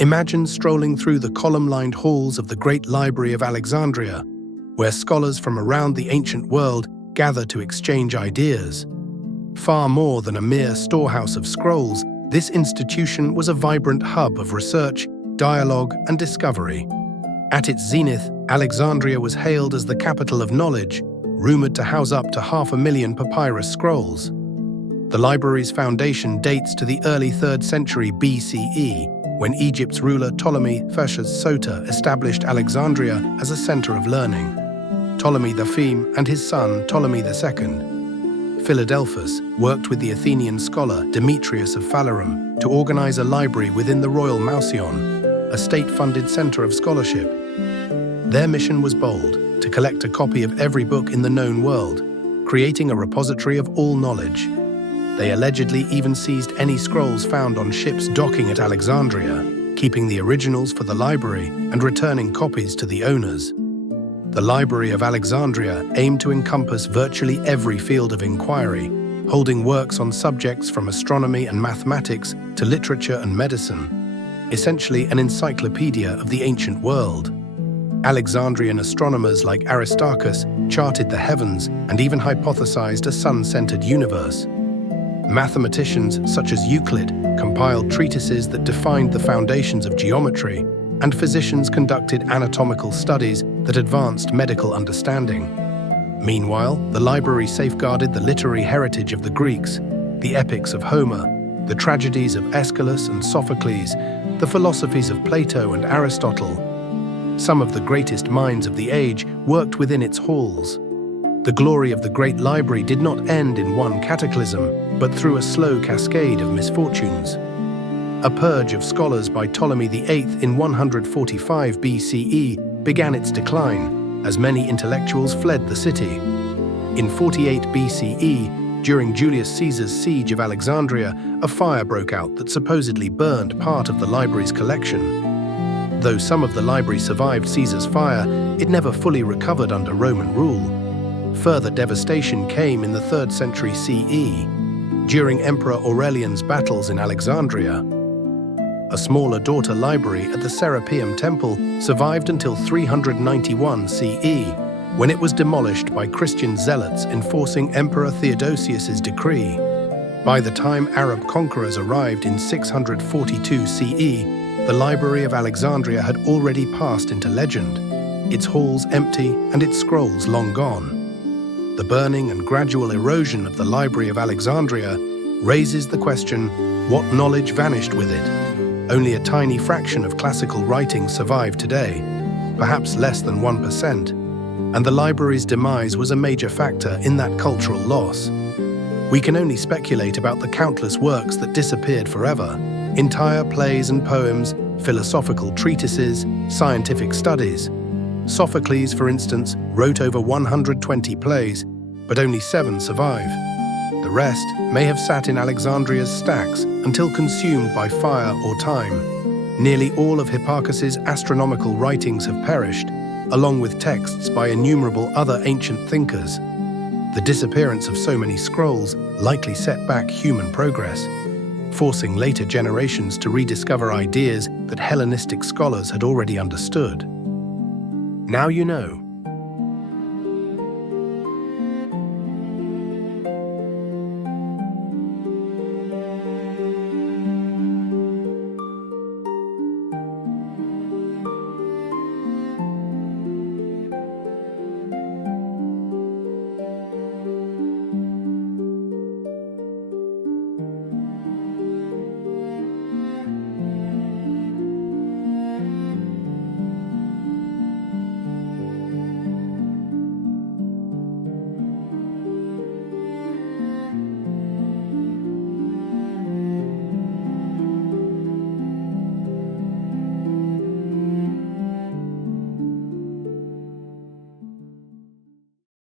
Imagine strolling through the column-lined halls of the great Library of Alexandria, where scholars from around the ancient world gather to exchange ideas. Far more than a mere storehouse of scrolls, this institution was a vibrant hub of research, dialogue, and discovery. At its zenith, Alexandria was hailed as the capital of knowledge, rumored to house up to 500,000 papyrus scrolls. The library's foundation dates to the early 3rd century BCE, when Egypt's ruler Ptolemy I Sota established Alexandria as a center of learning. Ptolemy the Pheme and his son Ptolemy II. Philadelphus worked with the Athenian scholar Demetrius of Phalerum to organize a library within the Royal Mausoleum, a state-funded center of scholarship. Their mission was bold, to collect a copy of every book in the known world, creating a repository of all knowledge. They allegedly even seized any scrolls found on ships docking at Alexandria, keeping the originals for the library and returning copies to the owners. The Library of Alexandria aimed to encompass virtually every field of inquiry, holding works on subjects from astronomy and mathematics to literature and medicine, essentially an encyclopedia of the ancient world. Alexandrian astronomers like Aristarchus charted the heavens and even hypothesized a sun-centered universe. Mathematicians such as Euclid compiled treatises that defined the foundations of geometry, and physicians conducted anatomical studies that advanced medical understanding. Meanwhile, the library safeguarded the literary heritage of the Greeks, the epics of Homer, the tragedies of Aeschylus and Sophocles, the philosophies of Plato and Aristotle. Some of the greatest minds of the age worked within its halls. The glory of the great library did not end in one cataclysm, but through a slow cascade of misfortunes. A purge of scholars by Ptolemy VIII in 145 BCE began its decline, as many intellectuals fled the city. In 48 BCE, during Julius Caesar's siege of Alexandria, a fire broke out that supposedly burned part of the library's collection. Though some of the library survived Caesar's fire, it never fully recovered under Roman rule. Further devastation came in the 3rd century CE, during Emperor Aurelian's battles in Alexandria. A smaller daughter library at the Serapeum Temple survived until 391 CE, when it was demolished by Christian zealots enforcing Emperor Theodosius's decree. By the time Arab conquerors arrived in 642 CE, the Library of Alexandria had already passed into legend, its halls empty and its scrolls long gone. The burning and gradual erosion of the Library of Alexandria raises the question, what knowledge vanished with it? Only a tiny fraction of classical writings survive today, perhaps less than 1%, and the library's demise was a major factor in that cultural loss. We can only speculate about the countless works that disappeared forever, entire plays and poems, philosophical treatises, scientific studies. Sophocles, for instance, wrote over 120 plays, but only 7 survive. The rest may have sat in Alexandria's stacks until consumed by fire or time. Nearly all of Hipparchus's astronomical writings have perished, along with texts by innumerable other ancient thinkers. The disappearance of so many scrolls likely set back human progress, forcing later generations to rediscover ideas that Hellenistic scholars had already understood. Now you know.